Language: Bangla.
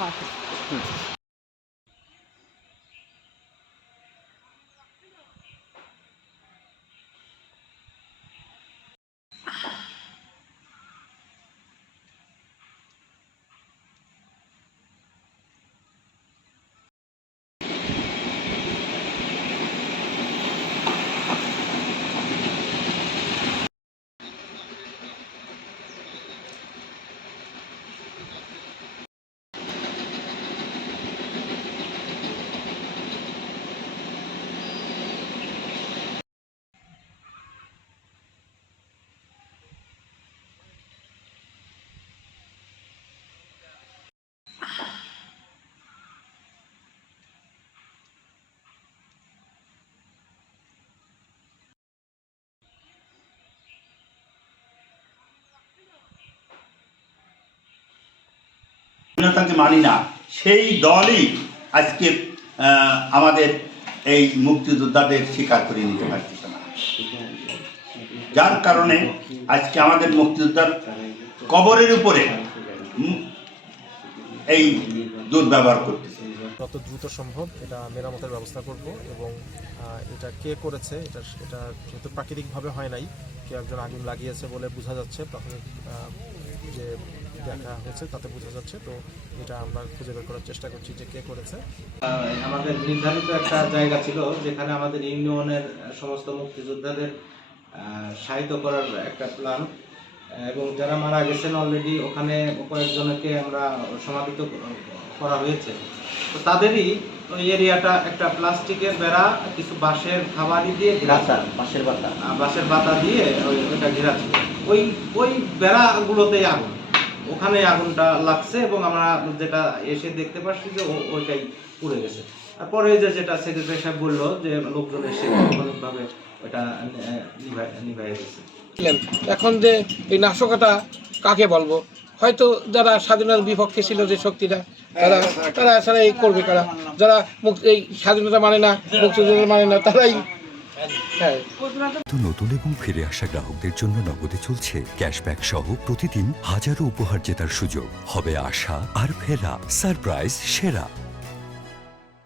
Perfect. স্বাধীনতাকে মানি না সেই দলই আজকে আমাদের এই মুক্তিযোদ্ধাদের স্বীকার করে নিতে পারতেছে না, যার কারণে আজকে আমাদের মুক্তিযোদ্ধার কবরের উপরে এই দুর্ব্যবহার করতেছে। যত দ্রুত সম্ভব এটা মেরামতের ব্যবস্থা করব এবং এটা কে করেছে এটা যেহেতু প্রাকৃতিকভাবে হয় নাই, কেউ একজন আগুন লাগিয়েছে বলে বোঝা যাচ্ছে, প্রাথমিক যে দেখা হয়েছে তাতে বোঝা যাচ্ছে। তো এটা আমরা খুঁজে বের করার চেষ্টা করছি যে কে করেছে। আমাদের নির্ধারিত একটা জায়গা ছিল যেখানে আমাদের ইউনিয়নের সমস্ত মুক্তিযোদ্ধাদের শায়িত করার একটা প্ল্যান, এবং যারা মারা গেছেন অলরেডি ওখানে কয়েকজনকে আমরা সমাহিত করা হয়েছে। তো তাদেরই ওই এরিয়াটা একটা প্লাস্টিকের বেড়া, কিছু বাঁশের খাবারই দিয়ে বাঁশের বাতা দিয়ে ওইটা ঘেরা ছিল। ওই বেড়াগুলোতেই আগুন, ওখানে আগুনটা লাগছে এবং আমরা যেটা এসে দেখতে পাচ্ছি যে ওইটাই পুড়ে গেছে। আর পরে যেটা সেক্রেটারি সাহেব বললো যে লোকজন এসে তাৎক্ষণিকভাবে ওইটা নিভাই গেছে। এখন যে এই নাশকতা কাকে বলবো, হয়তো যারা স্বাধীনতার বিপক্ষে ছিল যে শক্তিটা তারা এছাড়া এই করবে, যারা এই স্বাধীনতা মানে না, মুক্তিযুদ্ধ মানে না, তারাই। নতুন এবং ফিরে আসা গ্রাহকদের জন্য নগদে চলছে ক্যাশব্যাক সহ প্রতিদিন হাজারো উপহার জেতার সুযোগ। হবে আশা আর ফেরা, সারপ্রাইজ সেরা।